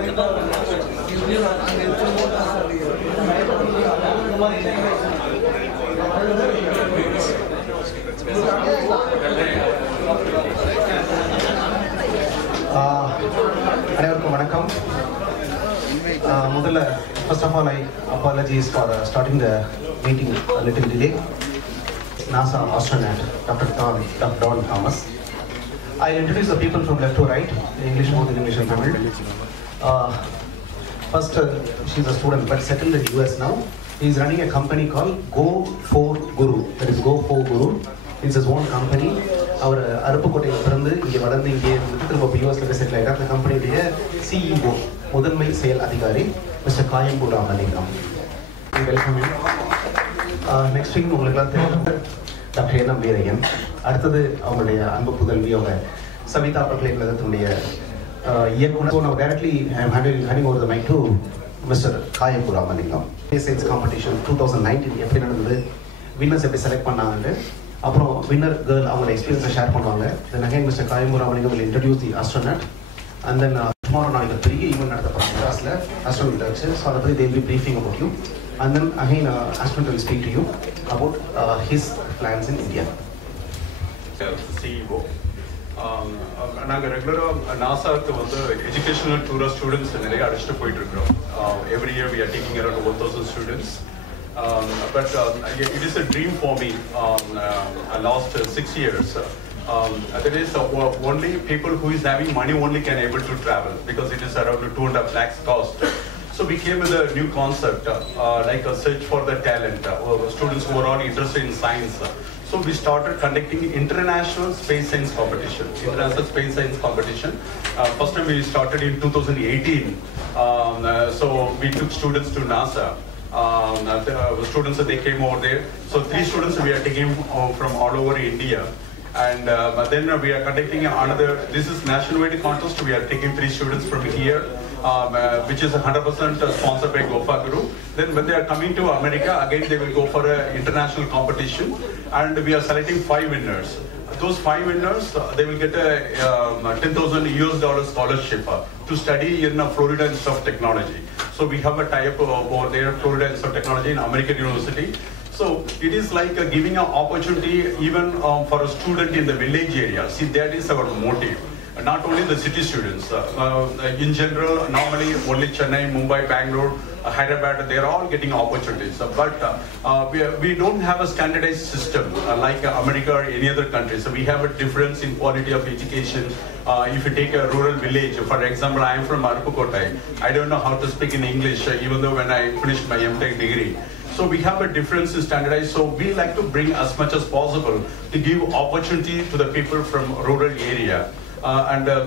First of all, I apologize for starting the meeting a little delay. NASA astronaut, Dr. Don Thomas. I'll introduce the people from left to right, in English, both in English and Tamil. First, she's a student, but settled in the US now. He's running a company called Go4Guru. That is Go4Guru. It's his own company. Our Arupukottai பிறந்து இங்கே வளர்ந்து இங்கே திரும்ப யூஎஸ்ல settle ஆகிட்டார். அந்த கம்பெனியுடைய CEO முதன்மை செயல் அதிகாரி mister Kayambur Ramalingam. Welcome. Next week உங்களுக்குலாம் தெரியும் டாக்டர் என் வீரையன். அடுத்தது அவங்களுடைய அன்பு புதல்வி அவங்க சவிதா பல்கலைக்கழகத்தினுடைய இயக்குனர். So now directly I am handing over the mic to Mr. Kayambur Ramalingam. Science competition 2019 எப்படி நடந்தது, வின்னர்ஸ் எப்படி செலக்ட் பண்ணாங்கன்னு, அப்புறம் வின்னர் கேர்ள் அவங்களோட எக்ஸ்பீரியன்ஸை ஷேர் பண்ணுவாங்க. Then again mister Kayambur Ramalingam will introduce the astronaut. And then tomorrow நாளைக்கு பெரிய ஈவென்ட் நடத்த போகிறாங்க கிளாஸில் astronaut வச்சு. ஸோ அதை பற்றி they will be briefing about you. And then again astronaut will speak to you about his plans in India. CEO. நாங்கள் ரெகுலராக நாசாவுக்கு வந்து எஜுகேஷனல் டூராக ஸ்டூடெண்ட்ஸ் நிறைய அழைச்சிட்டு போயிட்டு இருக்கிறோம். Every year we are taking around 1,000 students. But it is a dream for me. Last 6 years. There is only people who is having money only can able to travel because it is around 2.5 lakhs cost. So we came with a new concept like a search for the talent, students who are all interested in science. So we started conducting international space science competition. First time we started in 2018. So we took students to NASA. The students they came over there. So 3 students we are taking from all over India. And then we are conducting another, this is nationwide contest, we are taking 3 students from here, which is 100% sponsored by Go4Guru. Then when they are coming to America, again they will go for an international competition, and we are selecting 5 winners. Those 5 winners, they will get a $10,000 scholarship to study in Florida Institute of Technology. So we have a tie-up over there, Florida Institute of Technology in American University. So it is like giving an opportunity even for a student in the village area. See, that is our motive. Not only the city students. In general, normally only Chennai, Mumbai, Bangalore, Hyderabad, they are all getting opportunities. But we don't have a standardized system like America or any other country. So we have a difference in quality of education. If you take a rural village, for example, I am from Arupukottai. I don't know how to speak in English, even though when I finished my MTech degree. So we have a difference in standardized. So we like to bring as much as possible to give opportunity to the people from rural area. The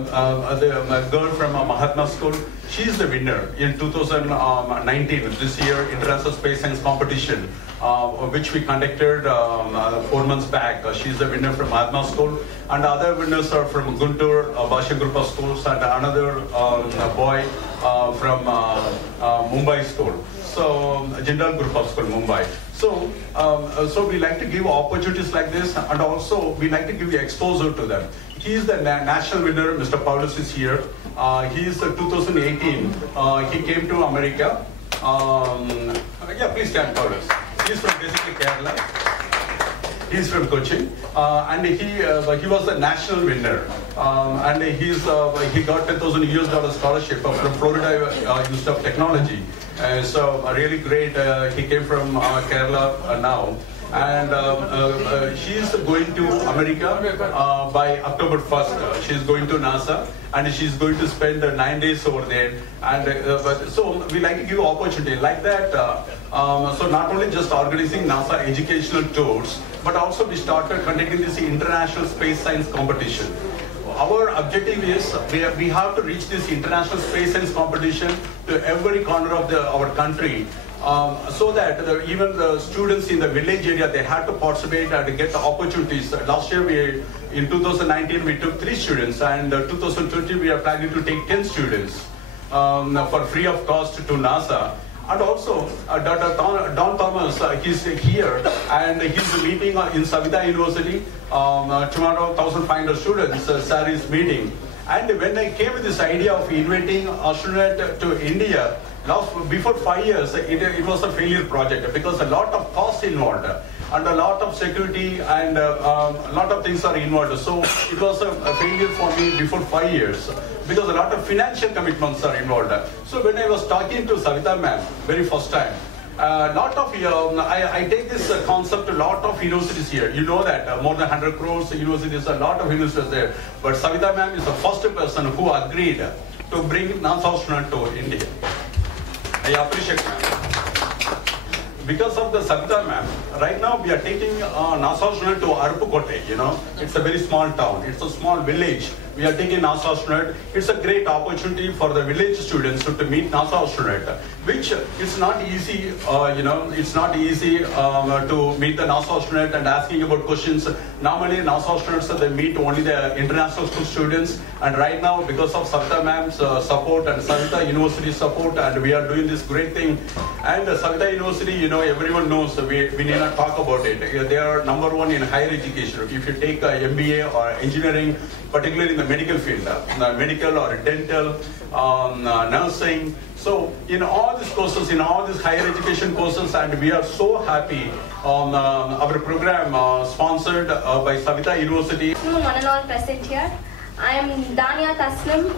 girl from Mahatma School, she is the winner in 2019, this year, International Space Science Competition, which we conducted 4 months back. She is the winner from Mahatma School, and other winners are from Guntur, Bhasha Group of Schools, and another boy from Mumbai School. So, Jindal Group of School, Mumbai. So we like to give opportunities like this, and also we like to give exposure to them. He is the national winner. Mr. Paulus is here. He is 2018. He came to America. Yeah, please stand, Paulus. He is from basically Kerala. He is from Cochin, and he was the national winner. And he got $10,000 scholarship from Florida Institute of Technology. So really great. He came from Kerala now. And she is going to America by October 1st. She is going to NASA, and she is going to spend 9 days over there. And so we like to give opportunity like that. So not only just organizing NASA educational tours, but also we started conducting this international space science competition. Our objective is we have to reach this international space science competition to every corner of our country. So that even the students in the village area, they had to participate and get the opportunities. Last year, in 2019, we took 3 students, and 2020, we are planning to take 10 students for free of cost to NASA. And also, Dr. Don Thomas, he's here, and he's meeting in Savita University. Tomorrow, 1,500 students, sir is meeting. And when I came with this idea of inviting astronaut to India, before 5 years, it was a failure project because a lot of costs involved and a lot of security and a lot of things are involved. So it was a failure for me before 5 years because a lot of financial commitments are involved. So when I was talking to Savita ma'am, very first time, I take this concept to a lot of universities here. You know that more than 100 crores universities, a lot of universities there. But Savita ma'am is the first person who agreed to bring NASA astronaut to India. I appreciate ma'am. Because of the Savita ma'am, right now we are taking NASA astronaut to Arpukote, you know. It's a very small town. It's a small village. We are taking NASA astronaut. It's a great opportunity for the village students to meet NASA astronaut, which it's not easy, it's not easy to meet the NASA astronaut and asking about questions. Normally NASA astronauts, they meet only the international school students, and right now because of Savita ma'am's support and Savita University support, and we are doing this great thing. And Savita University, you know, everyone knows, we need not talk about it. They are #1 in higher education. If you take MBA or engineering, particularly in the medical field, medical or dental, nursing. So in all these courses, in all these higher education courses, and we are so happy on our program sponsored by Savita University. One and all present here. I am Dania Taslim.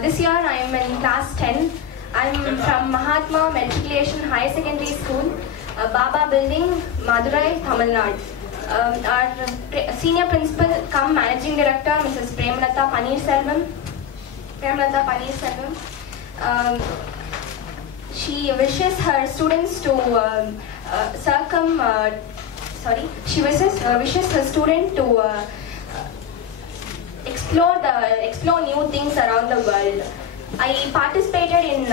This year I am in class 10. I am from Mahatma Matriculation Higher Secondary School, Baba Building, Madurai, Tamil Nadu. Our senior principal cum managing director, Mrs. Premalata Paneerselvam. She wishes her students to wishes her student to explore new things around the world. I participated in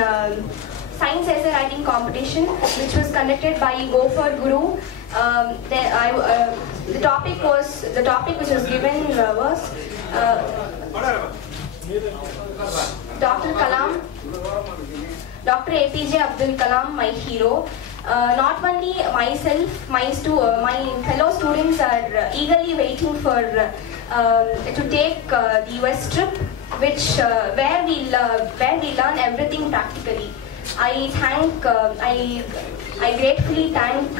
science essay writing competition, which was conducted by Go4Guru. The topic which was given was Dr. Kalam, Dr. APJ Abdul Kalam, my hero. Not only myself, my fellow students are eagerly waiting for to take the US trip, where we learn everything practically. I gratefully thank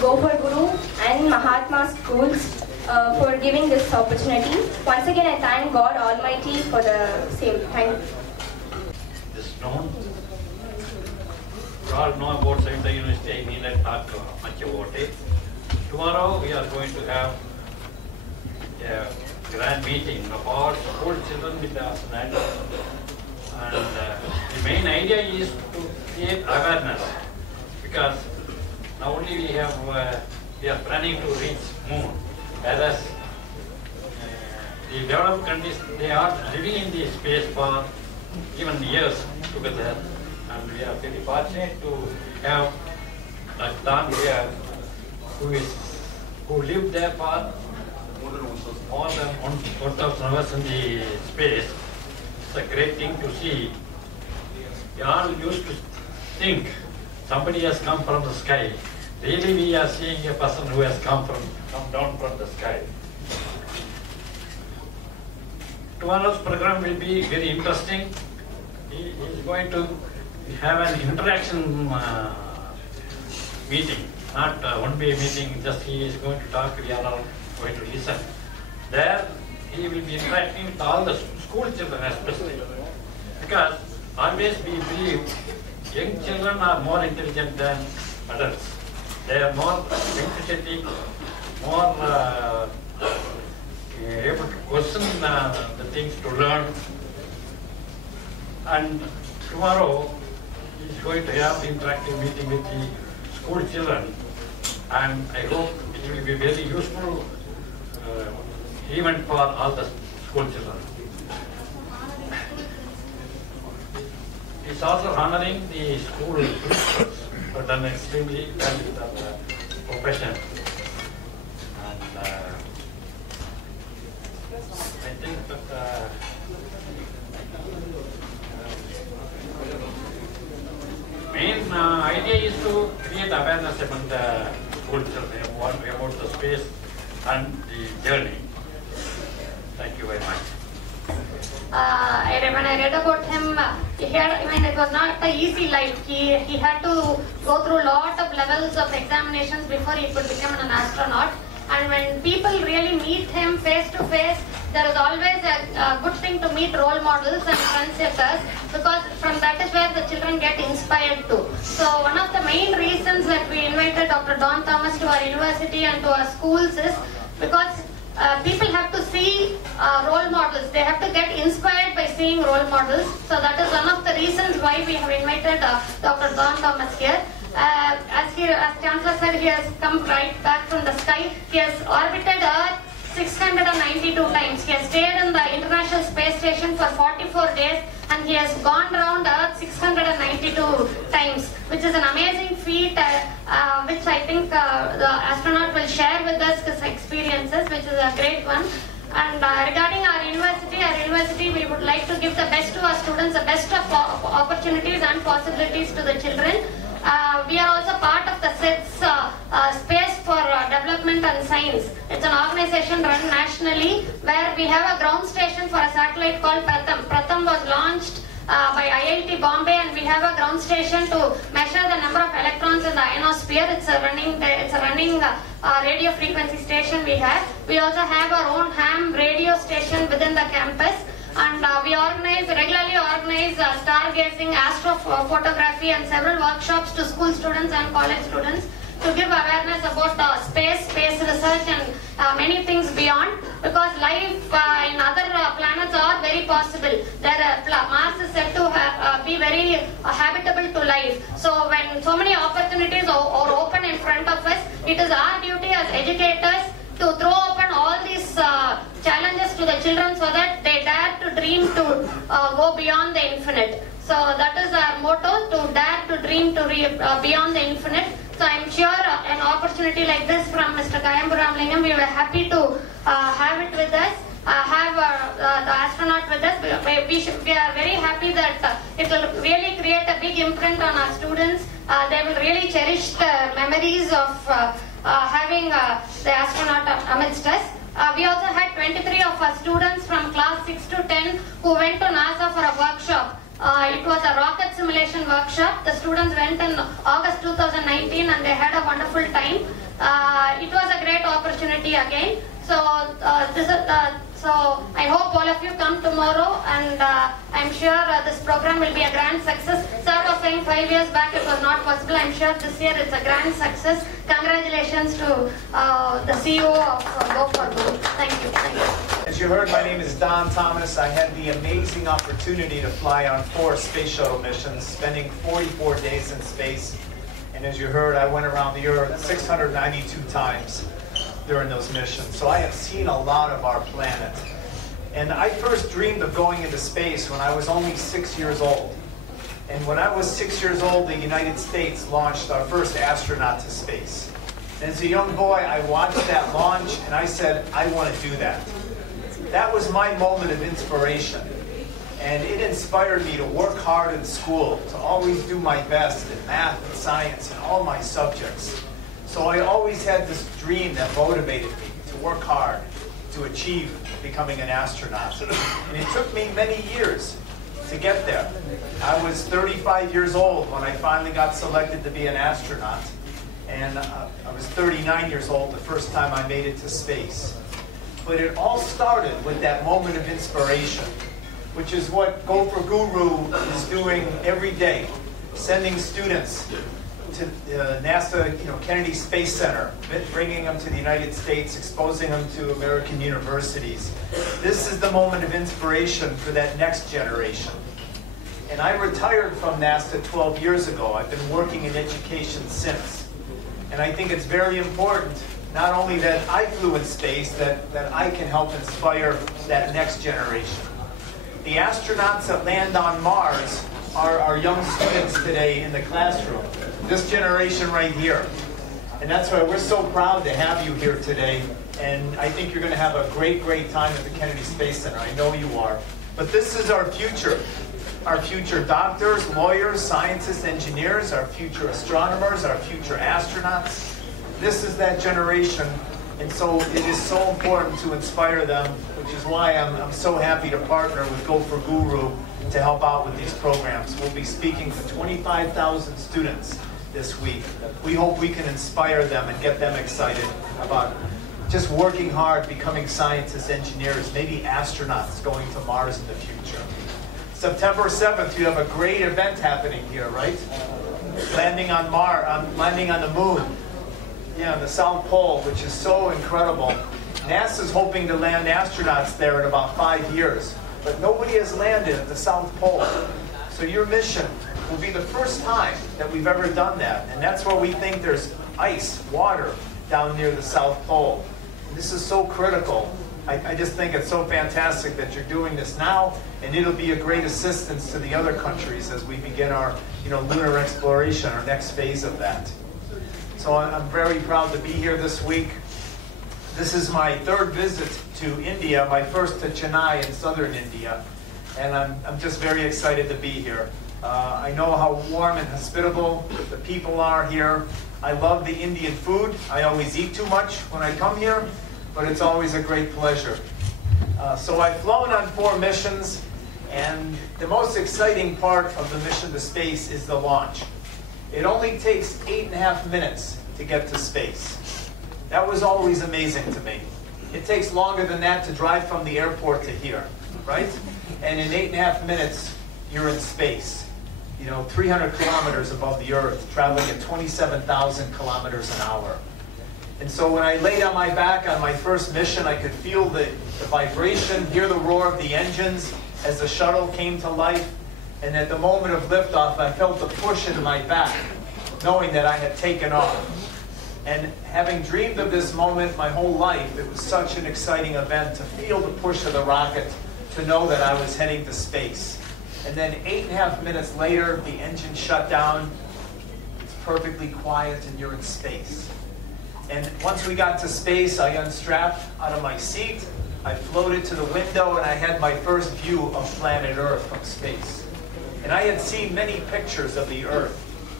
Go4Guru and Mahatma Schools for giving this opportunity. Once again, I thank God Almighty for the same. Thank you. This known. You all know about Savita University. I need not talk much about it. Tomorrow we are going to have a grand meeting of all school children with us, and the main idea is to create awareness, because now only we are planning to reach moon, whereas the developed countries, they are living in the space for even years together, and we are very fortunate to have Dr. here who lived there for more than 1,000 hours in the space. It's a great thing to see. We all used to think somebody has come from the sky. Really, we are seeing a person who has come down from the sky. Tomorrow's program will be very interesting. He is going to have an interaction meeting, not one-way meeting. Just he is going to talk. We are all going to listen. There, he will be interacting with all the school children especially, because always we believe young children are more intelligent than adults. They are more empathetic, more able to question the things to learn. And tomorrow he is going to have interactive meeting with the school children, and I hope it will be very useful event for all the school children. It's also honoring the school principals who have done extremely well with their profession. And I think that main idea is to create awareness among the school children about the space and the journey. Thank you very much. When I read about him, it was not an easy life. He had to go through a lot of levels of examinations before he could become an astronaut. And when people really meet him face to face, there is always a good thing to meet role models and trendsetters, because from that is where the children get inspired too. So one of the main reasons that we invited Dr. Don Thomas to our university and to our schools is because people have to see role models. They have to get inspired by seeing role models. So that is one of the reasons why we have invited Dr. Don Thomas here. As Chancellor said, he has come right back from the sky. He has orbited Earth 692 times. He has stayed in the International Space Station for 44 days, and he has gone around Earth 692 times, which is an amazing feat, which I think the astronaut will share with us his experiences, which is a great one. And regarding our university, we would like to give the best to our students, the best of opportunities and possibilities to the children. We are also part of the SIDS Space for Development and Science. It's an organization run nationally where we have a ground station for a satellite called Pratham. Pratham was launched by IIT Bombay, and we have a ground station to measure the number of electrons in the ionosphere. It's a running radio frequency station we have. We also have our own ham radio station within the campus. And we regularly organize stargazing, astrophotography, and several workshops to school students and college students to give awareness about space research, and many things beyond. Because life in other planets are very possible. Mars is said to be very habitable to life. So when so many opportunities are open in front of us, it is our duty as educators to throw open all these challenges to the children so that they dare to dream to go beyond the infinite. So that is our motto, to dare to dream to beyond the infinite. So I'm sure an opportunity like this from Mr. Kayambu Lingam, we were happy to have it with us, have the astronaut with us. We are very happy that it will really create a big imprint on our students. They will really cherish the memories of having the astronaut amidst us. We also had 23 of our students from class 6 to 10 who went to NASA for a workshop. It was a rocket simulation workshop. The students went in August 2019 and they had a wonderful time. It was a great opportunity again. So I hope all of you come tomorrow, and I'm sure this program will be a grand success. Sir was saying 5 years back it was not possible. I'm sure this year it's a grand success. Congratulations to the CEO of Go4Go. Thank you. Thank you. As you heard, my name is Don Thomas. I had the amazing opportunity to fly on 4 space shuttle missions, spending 44 days in space. And as you heard, I went around the Earth 692 times during those missions. So I have seen a lot of our planet. And I first dreamed of going into space when I was only 6 years old. And when I was 6 years old, the United States launched our first astronaut to space. And as a young boy, I watched that launch and I said, I want to do that. That was my moment of inspiration. And it inspired me to work hard in school, to always do my best in math and science and all my subjects. So I always had this dream that motivated me to work hard, to achieve becoming an astronaut. And it took me many years to get there. I was 35 years old when I finally got selected to be an astronaut. And I was 39 years old the first time I made it to space. But it all started with that moment of inspiration, which is what Go4Guru is doing every day, sending students to NASA, Kennedy Space Center, bringing them to the United States, exposing them to American universities. This is the moment of inspiration for that next generation. And I retired from NASA 12 years ago. I've been working in education since. And I think it's very important, not only that I flew in space, that I can help inspire that next generation. The astronauts that land on Mars are our young students today in the classroom. This generation right here. And that's why we're so proud to have you here today. And I think you're going to have a great, great time at the Kennedy Space Center. I know you are. But this is our future. Our future doctors, lawyers, scientists, engineers, our future astronomers, our future astronauts. This is that generation. And so it is so important to inspire them with which is why I'm so happy to partner with Go4Guru to help out with these programs. We'll be speaking to 25,000 students this week. We hope we can inspire them and get them excited about just working hard, becoming scientists, engineers, maybe astronauts going to Mars in the future. September 7th, you have a great event happening here, right? Landing on landing on the moon. Yeah, the South Pole, which is so incredible. NASA's hoping to land astronauts there in about 5 years, but nobody has landed at the South Pole. So your mission will be the first time that we've ever done that, and that's where we think there's ice, water, down near the South Pole. And this is so critical. I just think it's so fantastic that you're doing this now, and it'll be a great assistance to the other countries as we begin our lunar exploration, our next phase of that. So I'm very proud to be here this week. This is my third visit to India, my first to Chennai in southern India, and I'm just very excited to be here. I know how warm and hospitable the people are here. I love the Indian food. I always eat too much when I come here, but it's always a great pleasure. So I've flown on 4 missions, and the most exciting part of the mission to space is the launch. It only takes 8.5 minutes to get to space. That was always amazing to me. It takes longer than that to drive from the airport to here, right? And in 8.5 minutes, you're in space. 300 kilometers above the Earth, traveling at 27,000 kilometers an hour. And so when I laid on my back on my first mission, I could feel the vibration, hear the roar of the engines as the shuttle came to life. And at the moment of liftoff, I felt the push in my back, knowing that I had taken off. And having dreamed of this moment my whole life, it was such an exciting event to feel the push of the rocket, to know that I was heading to space. And then 8.5 minutes later, the engine shut down. It's perfectly quiet and you're in space. And once we got to space, I unstrapped out of my seat. I floated to the window and I had my first view of planet Earth from space. And I had seen many pictures of the Earth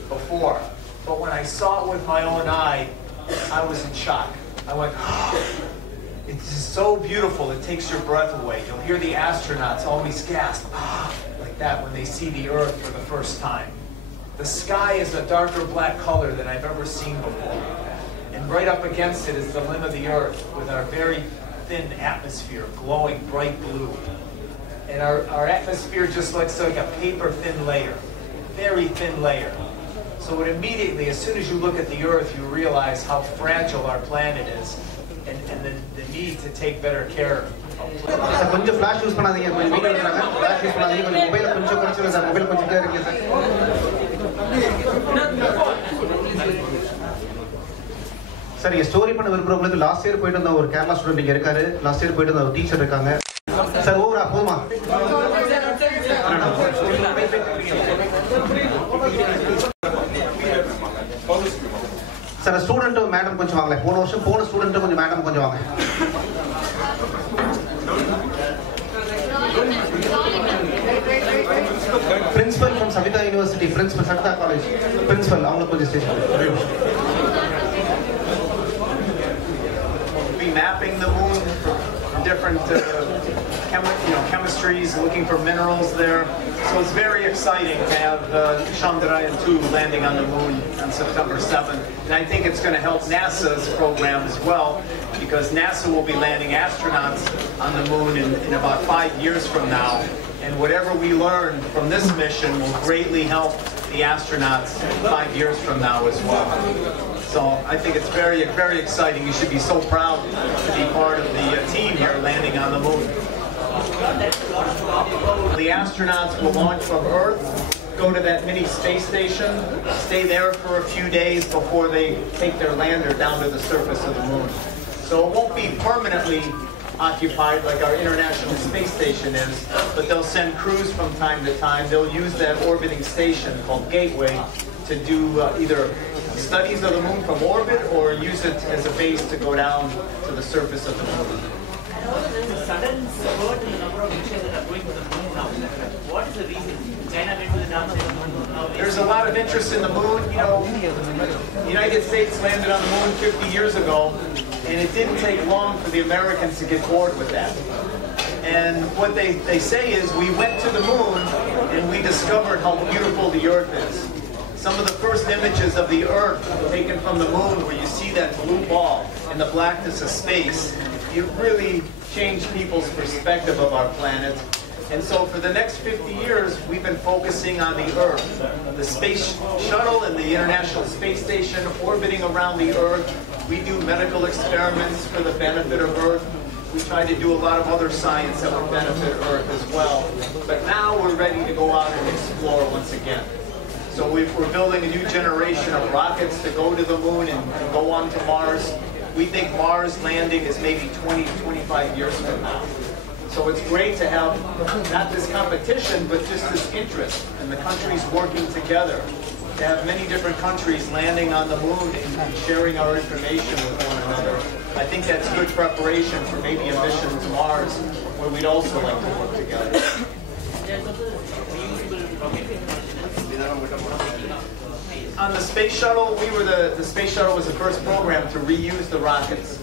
before, but when I saw it with my own eye, I was in shock. I went, oh, it's so beautiful, it takes your breath away. You'll hear the astronauts always gasp, like that when they see the Earth for the first time. The sky is a darker black color than I've ever seen before. And right up against it is the limb of the Earth with our very thin atmosphere, glowing bright blue. And our atmosphere just looks like a paper-thin layer, very thin layer. So immediately, as soon as you look at the Earth, you realize how fragile our planet is, and the need to take better care of the planet. கொஞ்சம் flash use பண்ணாதீங்க, கொஞ்சம் video எடுக்கறாங்க. Flash use பண்ணாதீங்க, கொஞ்சம் மொபைலை கொஞ்சம் குறைச்சுங்க sir. Mobile கொஞ்சம் கிட்ட இருக்கு சார். சார் நீங்க ஸ்டோரி பண்ண விரும்புறவங்களுக்கு லாஸ்ட் இயர் போயிட்டு வந்த ஒரு கேரளா ஸ்டூடெண்ட் இங்க இருக்காரு. லாஸ்ட் இயர் போயிட்டு வந்த ஒரு டீச்சர் இருக்காங்க. சார் ஓவரா போதுமா? சார் ஸ்டூடெண்ட் மேடம் கொஞ்சம் வாங்களே. போன வருஷம் போன ஸ்டூடெண்ட் கொஞ்சம் மேடம் கொஞ்சம் வாங்க. Principal from Saveetha university, principal Saveetha college principal, அவங்களுக்கு கொஞ்சம் station. Mapping the moon for different chemistries, looking for minerals there. So it's very exciting to have Chandrayaan-2 landing on the moon on September 7th. And I think it's going to help NASA's program as well, because NASA will be landing astronauts on the moon in about 5 years from now. And whatever we learn from this mission will greatly help the astronauts 5 years from now as well. So I think it's very, very exciting. You should be so proud to be part of the team here landing on the moon. The astronauts will launch from Earth, go to that mini space station, stay there for a few days before they take their lander down to the surface of the moon. So it won't be permanently occupied like our International Space Station is, but they'll send crews from time to time. They'll use that orbiting station called Gateway to do either studies of the moon from orbit or use it as a base to go down to the surface of the moon. And also there's a sudden spurt in the number of missions that are going to the moon now. What is the reason? China went to the dark side of the moon. Now there's a lot of interest in the moon. The United States landed on the moon 50 years ago, and it didn't take long for the Americans to get bored with that. And what they say is we went to the moon and we discovered how beautiful the Earth is. Some of the first images of the Earth taken from the moon, where you see that blue ball and the blackness of space, it really changed people's perspective of our planet. And so for the next 50 years, we've been focusing on the Earth. The space shuttle and the International Space Station orbiting around the Earth. We do medical experiments for the benefit of Earth. We try to do a lot of other science that would benefit Earth as well. But now we're ready to go out and explore once again. So we're building a new generation of rockets to go to the moon and go on to Mars. We think Mars landing is maybe 20 to 25 years from now. So it's great to have not this competition, but just this interest, and the countries working together. To have many different countries landing on the moon and sharing our information with one another. I think that's good preparation for maybe a mission to Mars, where we'd also like to work together. On the space shuttle, the space shuttle was the first program to reuse the rockets.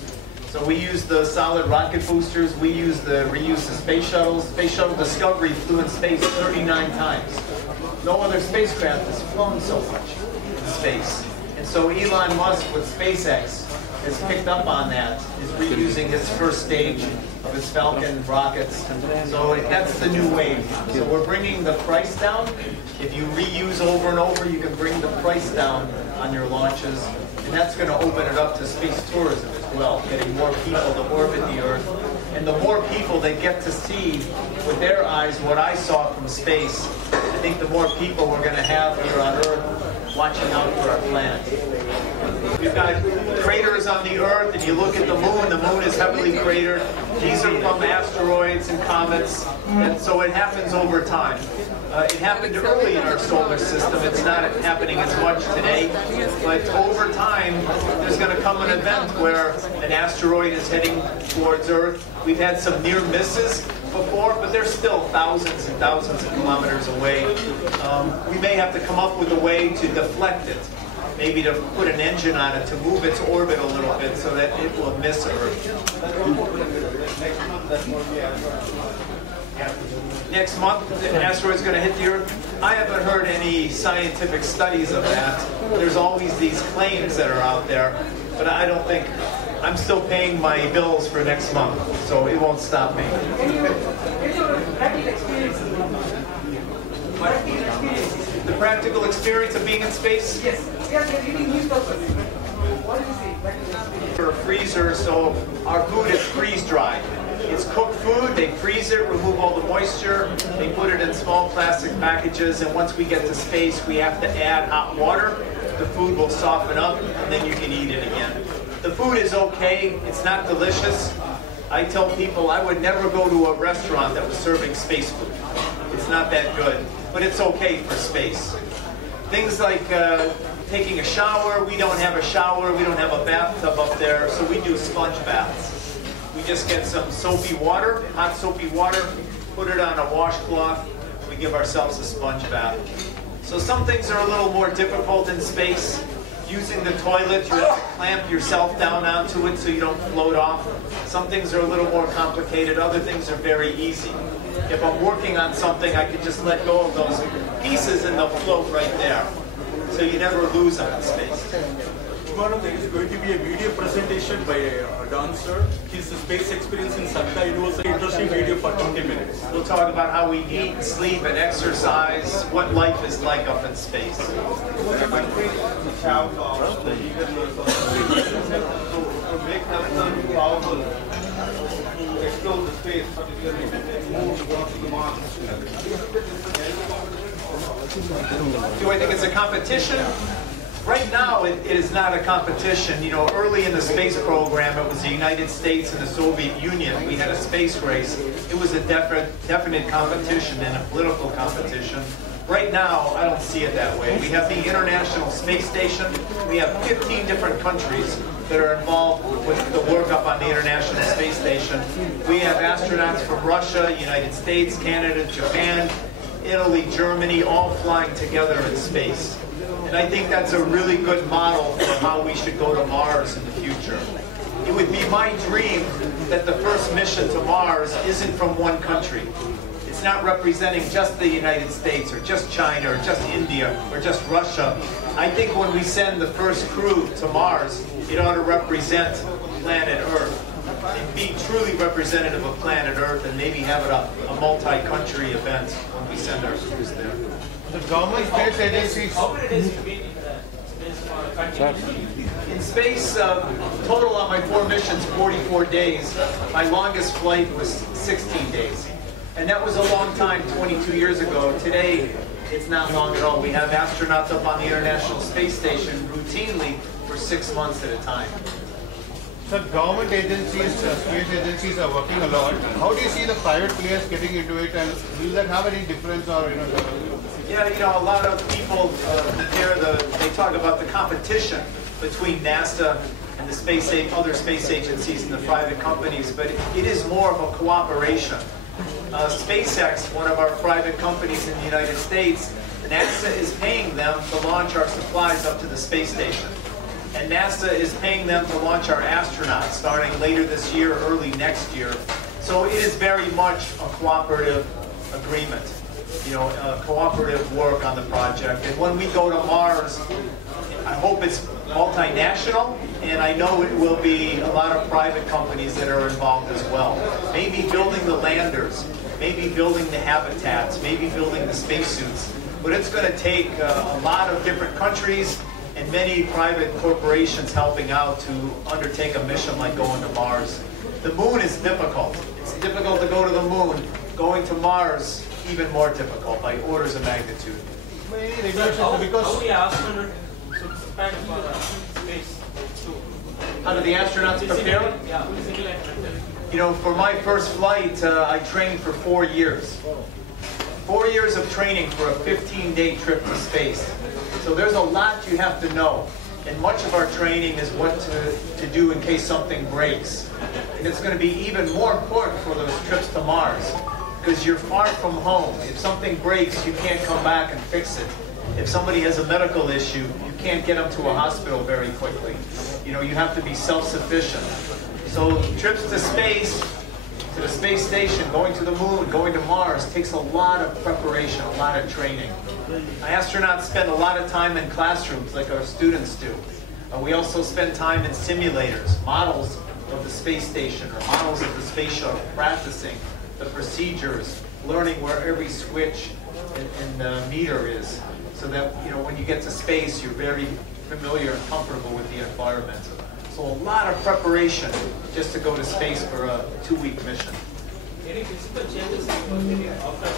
So we used the solid rocket boosters, we used the reuse of space shuttles. Space Shuttle Discovery flew in space 39 times. No other spacecraft has flown so much in space. And so Elon Musk with SpaceX has picked up on that, is reusing his first stage of his Falcon rockets. So that's the new wave. So we're bringing the price down. If you reuse over and over, you can bring the price down on your launches. And that's going to open it up to space tourism as well, getting more people to orbit the Earth. And the more people that get to see with their eyes what I saw from space, I think the more people we're going to have here on Earth watching out for our planet. We've got craters on the Earth. If you look at the moon is heavily cratered. These are from asteroids and comets, and so it happens over time. It happened early in our solar system. It's not happening as much today, but over time, there's going to come an event where an asteroid is heading towards Earth. We've had some near misses before, but they're still thousands and thousands of kilometers away. We may have to come up with a way to deflect it, maybe to put an engine on it to move its orbit a little bit so that it will miss Earth. Next month, the asteroid's going to hit the Earth. I haven't heard any scientific studies of that. There's always these claims that are out there, but I don't think, I'm still paying my bills for next month, so it won't stop me. The practical experience of being in space? Yes. What do you see? For a freezer, so our food is freeze-dried. It's cooked food, they freeze it, remove all the moisture, they put it in small plastic packages, and once we get to space, we have to add hot water. The food will soften up, and then you can eat it again. The food is okay, it's not delicious. I tell people I would never go to a restaurant that was serving space food. It's not that good, but it's okay for space. Things like taking a shower, we don't have a shower, we don't have a bathtub up there, so we do sponge baths. We just get some soapy water, hot soapy water, put it on a washcloth, we give ourselves a sponge bath. So some things are a little more difficult in space. Using the toilet, you have to clamp yourself down onto it so you don't float off. Some things are a little more complicated, other things are very easy. If I'm working on something, I can just let go of those pieces and they'll float right there. So you never lose them in space. Tomorrow there is going to be a video presentation by a dancer. His space experience in Sakta. It was an interesting video for 20 minutes. We'll talk about how we eat, sleep, and exercise, what life is like up in space. Do I think it's a competition? Right now, it is not a competition. You know, early in the space program, it was the United States and the Soviet Union. We had a space race. It was a definite competition and a political competition. Right now, I don't see it that way. We have the International Space Station. We have 15 different countries that are involved with the work up on the International Space Station. We have astronauts from Russia, United States, Canada, Japan, Italy, Germany, all flying together in space. And I think that's a really good model for how we should go to Mars in the future. It would be my dream that the first mission to Mars isn't from one country. It's not representing just the United States or just China or just India or just Russia. I think when we send the first crew to Mars, it ought to represent planet Earth and be truly representative of planet Earth, and maybe have it a multi-country event when we send our crews there. The government space agencies. How many days have you been in the space for continuously? In space, total on my 4 missions, 44 days. My longest flight was 16 days. And that was a long time, 22 years ago. Today, it's not long at all. We have astronauts up on the International Space Station routinely for 6 months at a time. So government agencies, space agencies are working a lot. How do you see the private players getting into it, and will that have any difference, or Yeah, a lot of people they talk about the competition between NASA and the other space agencies and the private companies, but it is more of a cooperation. SpaceX, one of our private companies in the United States, NASA is paying them to launch our supplies up to the space station. And NASA is paying them to launch our astronauts starting later this year, early next year. So it is very much a cooperative agreement, cooperative work on the project. And when we go to Mars, I hope it's multinational, and I know it will be a lot of private companies that are involved as well. Maybe building the landers, maybe building the habitats, maybe building the spacesuits. But it's going to take a lot of different countries and many private corporations helping out to undertake a mission like going to Mars. The moon is difficult. It's difficult to go to the moon. Going to Mars, even more difficult by orders of magnitude. How many astronauts should prepare for space? How do the astronauts prepare? Yeah, physically and mentally. For my first flight, I trained for 4 years. 4 years of training for a 15-day trip to space. So there's a lot you have to know. And much of our training is what to do in case something breaks. And it's going to be even more important for those trips to Mars, because you're far from home. If something breaks, you can't come back and fix it. If somebody has a medical issue, you can't get them to a hospital very quickly. You have to be self-sufficient. So trips to space, to the space station, going to the moon, going to Mars, takes a lot of preparation, a lot of training. Astronauts spend a lot of time in classrooms like our students do. We also spend time in simulators, models of the space station or models of the space shuttle, practicing the procedures, learning where every switch and meter is, so that when you get to space, you're very familiar and comfortable with the environment. So a lot of preparation just to go to space for a 2-week mission. Any physical changes after?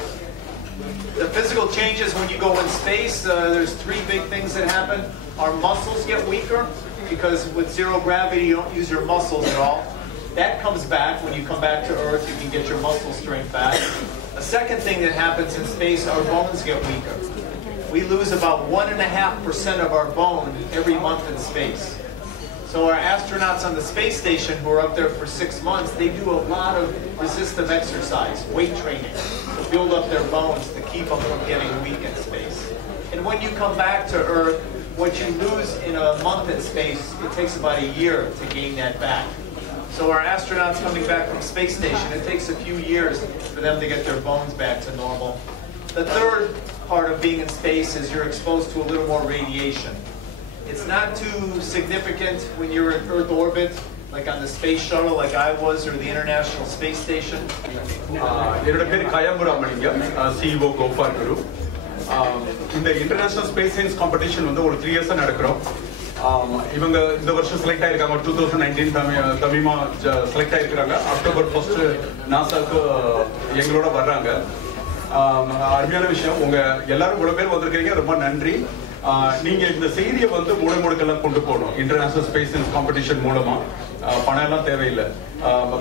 The physical changes when you go in space, there's 3 big things that happen. Our muscles get weaker, because with zero gravity you don't use your muscles at all. That comes back when you come back to Earth. You can get your muscle strength back. A second thing that happens in space, our bones get weaker. We lose about 1.5% of our bone every month in space. So our astronauts on the space station who are up there for 6 months, they do a lot of resistive exercise, weight training, to build up their bones to keep them from getting weak in space. And when you come back to Earth, what you lose in a month in space, it takes about a year to gain that back. So our astronauts coming back from space station, it takes a few years for them to get their bones back to normal. The third part of being in space is you're exposed to a little more radiation. It's not too significant when you're in Earth orbit, like on the space shuttle, like I was, or the International Space Station. என்னோட பேர் கயம்புராமலிங்கம், CEO Go4U. இந்த international space science competition வந்து ஒரு 3 இயர்ஸா நடக்கிறோம். இவங்க இந்த வருஷம் செலக்ட் ஆயிருக்காங்க. 2019 தமிமா செலக்ட் ஆயிருக்காங்க. அக்டோபர் 1 நாசாக்கு எங்களோட வர்றாங்க. அருமையான விஷயம். உங்க எல்லாரும் இவ்வளவு பேர் வந்திருக்கீங்க, ரொம்ப நன்றி. நீங்க இந்த செய்தியை வந்து மூலமுடுக்கெல்லாம் கொண்டு போகணும். இன்டர்நேஷனல் ஸ்பேஸ் சயின்ஸ் காம்படிஷன் மூலமா பணம் எல்லாம் தேவையில்லை.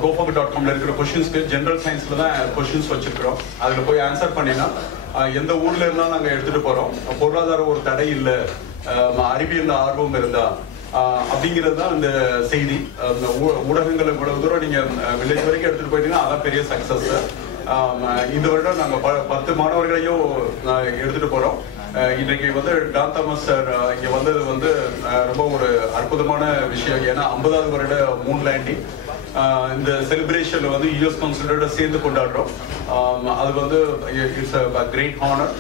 go4u.comல இருக்கிற கொஸ்டின்ஸ்க்கு ஜெனரல் சயின்ஸ்ல தான் கொஸ்டின்ஸ் வச்சிருக்கிறோம். அதுல போய் ஆன்சர் பண்ணினா எந்த ஊர்ல இருந்தாலும் நாங்க எடுத்துட்டு போறோம். பொருளாதாரம் ஒரு தடை இல்லை, அறிவியல் ஆர்வம் இருந்தா அப்படிங்கிறது தான் இந்த செய்தி. ஊடகங்கள் இவ்வளவு தூரம் நீங்க வில்லேஜ் வரைக்கும் எடுத்துட்டு போயிட்டீங்கன்னா அதான் பெரிய சக்சஸ். இந்த வருடம் நாங்க 10 மாணவர்களையும் எடுத்துட்டு போறோம். இன்றைக்கு வந்து டான் தாமஸ் சார் இங்க வந்தது வந்து ரொம்ப ஒரு அற்புதமான விஷயம். ஏன்னா 50வது வருட மூன் லேண்டிங். இந்த செலிப்ரேஷனில் வந்து யூஎஸ் கவுன்சிலரோட சேர்ந்து கொண்டாடுறோம். அது வந்து இட்ஸ் அ கிரேட் ஹானர்.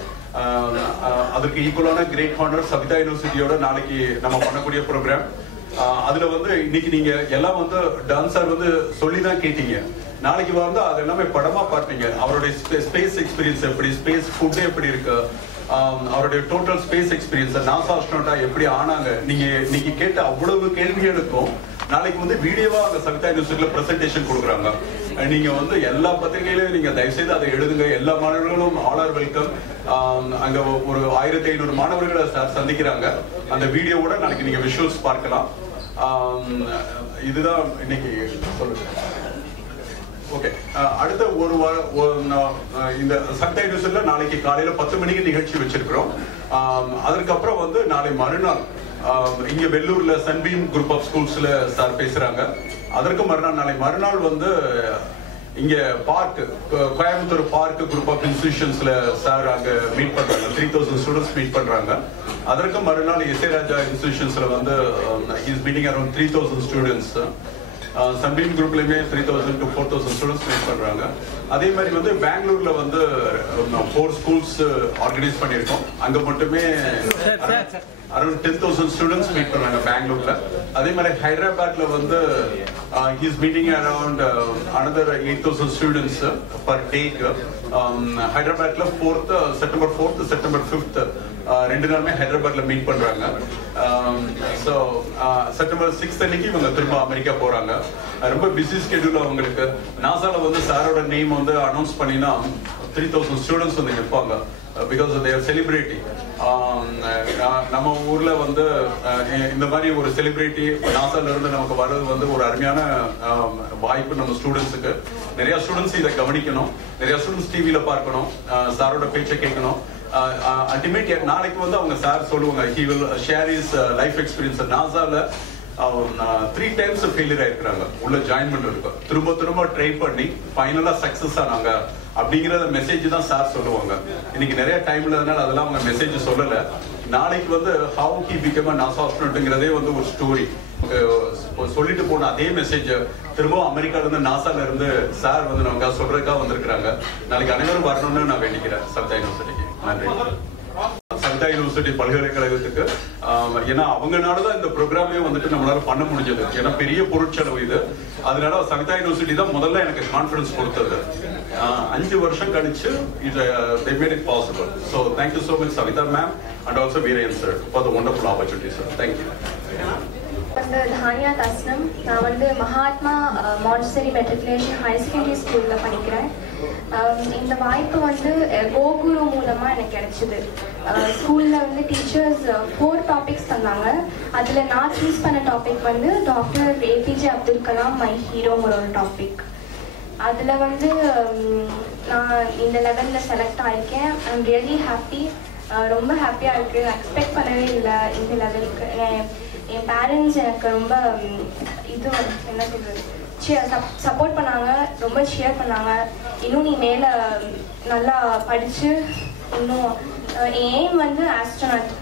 அதுக்கு ஈக்குவலான கிரேட் ஹானர் சவிதா யூனிவர்சிட்டியோட நாளைக்கு நம்ம பண்ணக்கூடிய ப்ரோக்ராம். அதில் வந்து இன்னைக்கு நீங்கள் எல்லாம் வந்து டான்ஸர் வந்து சொல்லி தான் கேட்டீங்க. நாளைக்கு வந்து அது எல்லாமே படமாக பார்த்தீங்க. அவருடைய ஸ்பேஸ் எக்ஸ்பீரியன்ஸ் எப்படி, ஸ்பேஸ் ஃபுட்டு எப்படி இருக்கு, அவருடைய டோட்டல் ஸ்பேஸ் எக்ஸ்பீரியன்ஸ், நாசா ஆஸ்ட்ரோனட்டா எப்படி ஆனாங்க, நீங்கள் இன்னைக்கு கேட்ட அவ்வளவு கேள்விகளுக்கும் நாளைக்கு வந்து வீடியோவா அந்த சவிதா யூனிவர்சிட்டியில பிரசன்டேஷன் கொடுக்குறாங்க. நீங்க வந்து எல்லா பத்திரிகையிலும் நீங்க தயவுசெய்து அதை எழுதுங்க. எல்லா மாணவர்களும் ஆல் ஆர் வெல்கம். அங்க ஒரு 1500 மாணவர்களை சந்திக்கிறாங்க. அந்த வீடியோவோட நாளைக்கு நீங்க விஷுவல்ஸ் பார்க்கலாம். இதுதான் இன்னைக்கு சொல்லுங்க. ஓகே, அடுத்த ஒரு இந்த சவிதா யூனிவர்சிட்டியில நாளைக்கு காலையில 10 மணிக்கு நிகழ்ச்சி வச்சிருக்கிறோம். அதற்கப்புறம் வந்து நாளை மறுநாள் இங்க வெள்ளூர்ல சன்பீம் குரூப் ஆஃப் ஸ்கூல்ஸ்ல சார் பேசுறாங்க. அதற்கு மறுநாள் நாளை மறுநாள் வந்து இங்க Park Coimbatore Park group of இன்ஸ்டிடியூஷன்ஸ்ல சார் அங்க மீட் பண்றாங்க. 3000 ஸ்டூடெண்ட்ஸ் மீட் பண்றாங்க. அதற்கு மறுநாள் எஸ்ஏ ராஜா இன்ஸ்டிடியூஷன்ஸ்ல வந்து is meeting around 3000 students. Sunbeam குரூப்லயுமே 3000 to 4000 ஸ்டூடெண்ட்ஸ் மீட் பண்றாங்க. அதே மாதிரி வந்து பெங்களூர்ல வந்து 4 ஸ்கூல்ஸ் ஆர்கனைஸ் பண்ணியிருக்கோம். அங்க மட்டுமே அரௌண்ட் 10,000 ஸ்டூடெண்ட்ஸ் மீட் பண்றாங்க பெங்களூர்ல. அதே மாதிரி ஹைதராபாத்ல வந்து he's meeting around another 8,000 students per டேக்கு. ஹைதராபாத்ல செப்டம்பர் 4th செப்டம்பர் 5th 2 நாளுமே ஹைதராபாத்ல மீட் பண்றாங்க. ஸோ செப்டம்பர் 6th அன்னைக்கு இவங்க திரும்ப அமெரிக்கா போறாங்க. ரொம்ப பிஸி ஸ்கெடியூல் அவங்களுக்கு. நாசால வந்து சாரோட நேம் வந்து அனௌன்ஸ் பண்ணினா 3000 ஸ்டூடெண்ட்ஸ் வந்து நிற்பாங்க. Because they're celebrity. நம்ம ஊர்ல வந்து இந்த மாதிரி ஒரு செலிபிரிட்டி நாசால இருந்து நமக்கு வர்றது வந்து ஒரு அருமையான வாய்ப்பு நம்ம ஸ்டூடெண்ட்ஸுக்கு. நிறைய ஸ்டூடெண்ட்ஸ் இதை கவனிக்கணும். நிறைய ஸ்டூடெண்ட்ஸ் டிவியில பார்க்கணும், சாரோட பேச்சை கேட்கணும். அல்டிமேட் நாளைக்கு வந்து அவங்க சார் சொல்லுவாங்க, he will share his life experience. நாசால 3 times ஃபெயிலியர் ஆயிருக்கிறாங்க உள்ள ஜாயின் பண்றதுக்கு. திரும்ப திரும்ப ட்ரை பண்ணி ஃபைனலா சக்சஸ் ஆனாங்க அப்படிங்கிற மெசேஜ் தான் சார் சொல்லுவாங்க. இன்னைக்கு நிறைய டைம் இல்லாதனால அதெல்லாம் அவங்க மெசேஜ் சொல்லல. நாளைக்கு வந்து how he became a NASA astronautங்கிறதே வந்து ஒரு ஸ்டோரி சொல்லிட்டு போன அதே மெசேஜ் திரும்ப அமெரிக்கால இருந்து நாசால இருந்து சார் வந்து நமக்கு சொல்றதுக்காக வந்திருக்கிறாங்க. நாளைக்கு அனைவரும் வரணும்னு நான் வேண்டிக்கிறேன் சவிதா யூனிவர்சிட்டிக்கு. நன்றி. சவிதா யூனிவர்சிட்டி பல்கலைக்கழகத்துக்கு ஏன்னா அவங்கனாலதான் இந்த ப்ரோக்ராமே வந்துட்டு நம்மளால பண்ண முடிஞ்சது. ஏன்னா பெரிய பொருட்செலவு இது. அதனால சவிதா யூனிவர்சிட்டி தான் முதல்ல எனக்கு கான்ஃபிடன்ஸ் கொடுத்தது. 5 வருஷம் கழிச்சு they made it possible. So thank you so much Savita ma'am and also Veerayan sir for the wonderful opportunity sir. Thank you. வந்து தானியா தஸ்னம். நான் வந்து Mahatma Montessori matriculation higher secondary ஸ்கூலில் படிக்கிறேன். இந்த வாய்ப்பு வந்து கோகுரு மூலமாக எனக்கு கிடைச்சிது. ஸ்கூலில் வந்து டீச்சர்ஸ் 4 டாபிக்ஸ் தந்தாங்க. அதில் நான் சூஸ் பண்ண டாபிக் வந்து doctor A P J Abdul Kalam my ஹீரோங்கிற ஒரு டாபிக். அதில் வந்து நான் இந்த லெவலில் செலக்ட் ஆகிருக்கேன். I am really happy. ரொம்ப ஹாப்பியாக இருக்குது. எக்ஸ்பெக்ட் பண்ணவே இல்லை இந்த லெவலுக்கு. என் பேரண்ட்ஸ் எனக்கு ரொம்ப இது என்ன சொல்கிறது சப்போர்ட் பண்ணாங்க, ரொம்ப ஷேர் பண்ணாங்க. இன்னும் நீ மேலே நல்லா படித்து இன்னும் எய்ம் வந்து ஆஸ்ட்ரோனாட்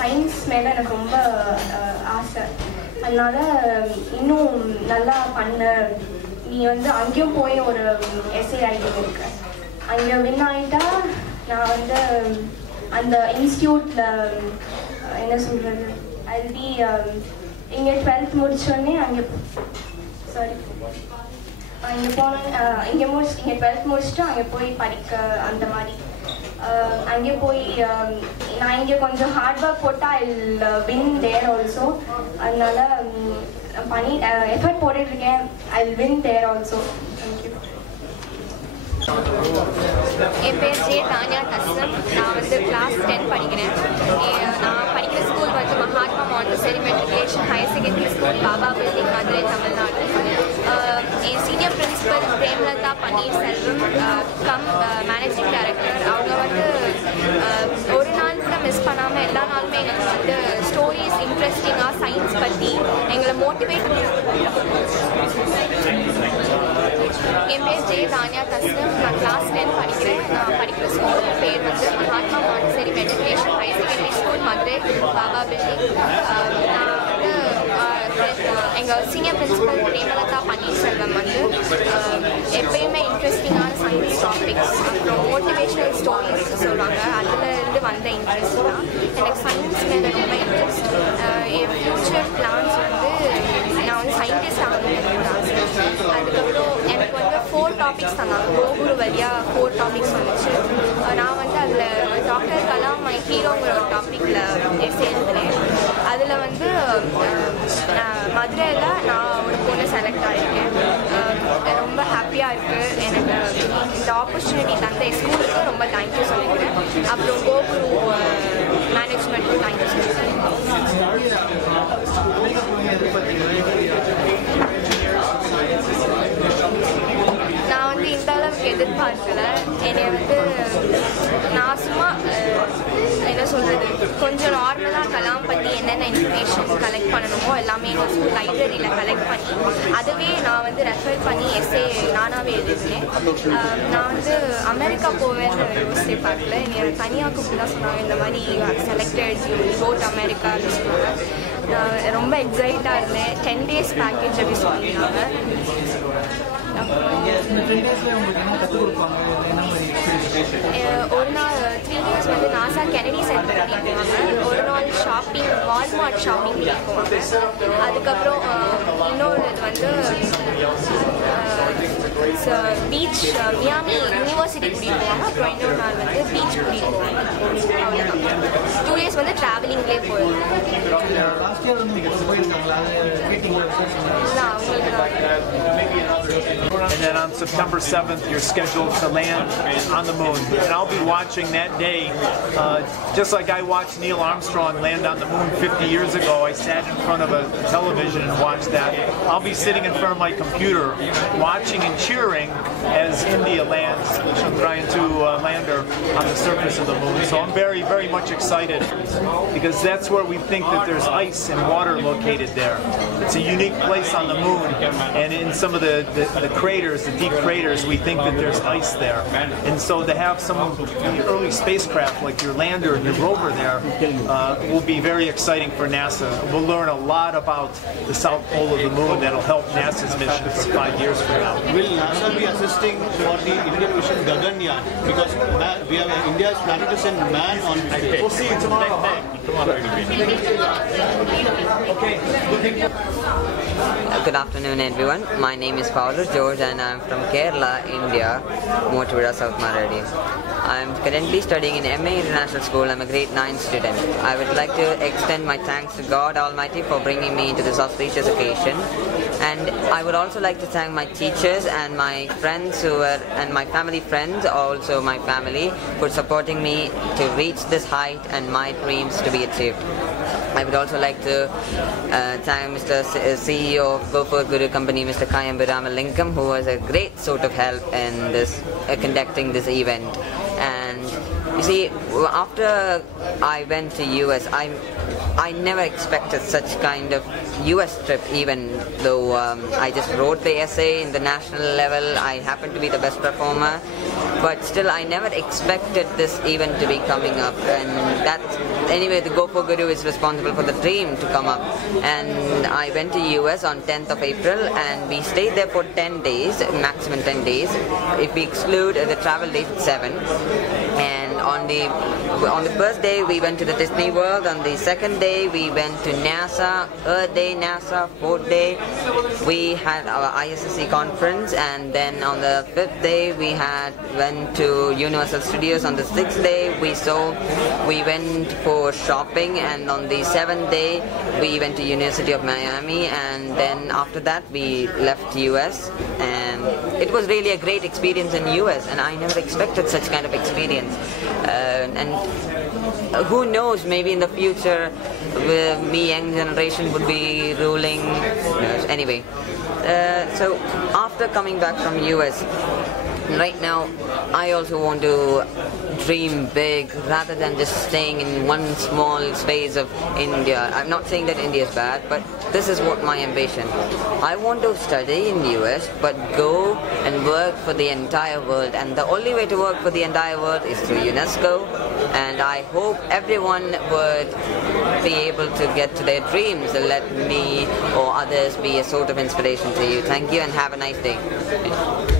சயின்ஸ் மேலே எனக்கு ரொம்ப ஆசை. அதனால் இன்னும் நல்லா பண்ண. நீ வந்து அங்கேயும் போய் ஒரு எஸ்ஏ ஆகிட்டு இருக்க. அங்கே வின் ஆகிட்டா நான் வந்து அந்த இன்ஸ்டியூட்டில் என்ன சொல்கிறது I'll be இங்கே 12th முடிச்சோடனே அங்கே இங்கே போனேன். இங்கே 12th முடிச்சுட்டு அங்கே போய் படிக்க அந்த மாதிரி. அங்கே போய் நான் இங்கே கொஞ்சம் ஹார்ட் ஒர்க் போட்டால் ஐ வின் தேர் ஆல்சோ. அதனால பண்ணி எஃபர்ட் போட்டுட்ருக்கேன். ஐ வின் தேர் ஆல்சோ. தேங்க்யூ. என் பேர் ஜே தானியா தஸ்னம். நான் வந்து கிளாஸ் 10 படிக்கிறேன். நான் படிக்கிற ஸ்கூல் வந்து Mahatma Montessori matriculation higher secondary school, Baba building, Madurai, Tamil Nadu. என் senior principal Premalatha Panneerselvam managing director. அவங்க வந்து ஒரு நாள் கூட மிஸ் பண்ணாமல் எல்லா நாளுமே எங்களுக்கு வந்து ஸ்டோரிஸ் இன்ட்ரெஸ்டிங்காக சயின்ஸ் பற்றி எங்களை மோட்டிவேட். என் பேர் ஜே தானியா தஸ்னம். நான் கிளாஸ் 10 படிக்கிறேன். நான் படிக்கிற ஸ்கூல் பேர் வந்து Mahatma Montessori matriculation higher secondary school, Madurai, Baba building. நான் வந்து எங்கள் சீனியர் பிரின்சிபல் பிரேமலதா பன்னீர்செல்வம் வந்து எப்பயுமே இன்ட்ரெஸ்டிங்கான சயின்ஸ் டாபிக்ஸ் அப்புறம் மோட்டிவேஷனல் ஸ்டோரிஸ் சொல்லுவாங்க. அதுலேருந்து வந்த இன்ட்ரெஸ்ட் தான். எனக்கு சயின்ஸ் மேலே ரொம்ப இன்ட்ரெஸ்ட். என் ஃப்யூச்சர் பிளான்ஸ் வந்து நான் வந்து சயின்டிஸ்ட் ஆகணும்னு எனக்கு ஆசை. அதுக்கப்புறம் எனக்கு வந்து 4 டாபிக்ஸ் தந்தாங்க. கோகுரு வழியாக 4 டாபிக்ஸ் வந்துச்சு. நான் வந்து அதில் டாக்டர் கலாம் மை ஹீரோங்கிற ஒரு டாப்பிக்கில் எழுதுனேன். அதில் வந்து மதுரையில் நான் ஒரு பொண்ணு செலக்ட் ஆகியிருக்கேன். ரொம்ப ஹாப்பியாக இருக்குது. எனக்கு இந்த ஆப்பர்ச்சுனிட்டி தந்த ஸ்கூலுக்கு ரொம்ப தேங்க்யூ சொல்லிக்கிறேன். அப்புறம் கோகுரு மேனேஜ்மெண்ட்டுக்கும் தேங்க்யூ சொல்லிக்கிறேன். நான் வந்து இந்த அளவுக்கு எதிர்பார்க்கல. என்னை வந்து நான் சும்மா என்ன சொல்கிறது, கொஞ்சம் நார்மலாக கலாம் பற்றி என்னென்ன இன்ஃபர்மேஷன் கலெக்ட் பண்ணணுமோ எல்லாமே எங்கள் ஸ்கூல் லைப்ரரியில் கலெக்ட் பண்ணி அதுவே நான் வந்து ரெஃபர் பண்ணி எஸ்ஏ நானாகவே எழுதினேன். நான் வந்து அமெரிக்கா போவேன்னு யோசிச்சு பார்க்கல. என்னை தனியாக கூப்பிட்டு தான் சொன்னாங்க, இந்த மாதிரி செலக்டட் கோட் அமெரிக்கா அப்படின்னு சொன்னாங்க. நான் ரொம்ப எக்ஸைட்டாக இருந்தேன். 10 days பேக்கேஜ் அப்படி சொல்லியிருந்தாங்க. ஒரு நாள் 3 days வந்து நாசா கெனடி சென்டர் கூட்டிகிட்டு போவாங்க. ஒரு நாள் ஷாப்பிங் வால்மார்ட் ஷாப்பிங் கூட்டிகிட்டு போவாங்க. அதுக்கப்புறம் இன்னொரு இது வந்து பீச் மியாமி யூனிவர்சிட்டி கூட்டிகிட்டு போவாங்க. அப்புறம் இன்னொரு நாள் வந்து பீச் கூட்டிகிட்டு போவாங்க. அவ்வளோதான். 2 days வந்து ட்ராவலிங்லேயே போயிடும். And then on September 7th, you're scheduled to land on the moon. And I'll be watching that day, just like I watched Neil Armstrong land on the moon 50 years ago. I sat in front of a television and watched that. I'll be sitting in front of my computer, watching and cheering as India lands Chandrayaan-2 lander on the surface of the moon. So I'm very, very much excited because that's where we think that there's ice and water located there. It's a unique place on the moon, and in some of the craters, the deep craters, we think that there's ice there. And so to have some early spacecraft like your lander and your rover there will be very exciting for NASA. We'll learn a lot about the south pole of the moon that'll help NASA's missions 5 years from now. Will NASA be assisting for the Indian mission Gaganyaan? Because India is planning to send man on space. We'll see you tomorrow. Okay. Good afternoon, everyone. My name is Paolo George and I'm from Kerala, India, Motivira, South Maradi. I'm currently studying in MA International School. I'm a grade 9 student. I would like to extend my thanks to God Almighty for bringing me into this auspicious occasion. And I would also like to thank my teachers and my friends and my family friends, also my family, for supporting me to reach this height and my dreams to be achieved. I would also like to thank Mr. CEO of B4U company, Mr. Kayambu Ramalingam, who was a great sort of help in this conducting this event. And you see, after I went to US, I never expected such kind of US trip, even though I just wrote the essay in the national level. I happened to be the best performer, but still I never expected this event to be coming up. And that, anyway, the Go4Guru is responsible for the dream to come up. And I went to US on 10th of April and we stayed there for 10 days, maximum 10 days. If we exclude the travel days, 7. And on the first day we went to the Disney World. On the second day we went to NASA. Third day NASA. Fourth day we had our ISSC conference, and then on the 5th day we went to Universal Studios. On the 6th day we went for shopping, and on the 7th day we went to University of Miami, and then after that we left US. And it was really a great experience in US, and I never expected such kind of experience. And who knows, maybe in the future me young generation would be ruling. Anyway, so after coming back from US, right now, I also want to dream big rather than just staying in one small space of India. I'm not saying that India is bad, but this is what my ambition. I want to study in the US, but go and work for the entire world. And the only way to work for the entire world is through UNESCO. And I hope everyone would be able to get to their dreams and let me or others be a sort of inspiration to you. Thank you and have a nice day.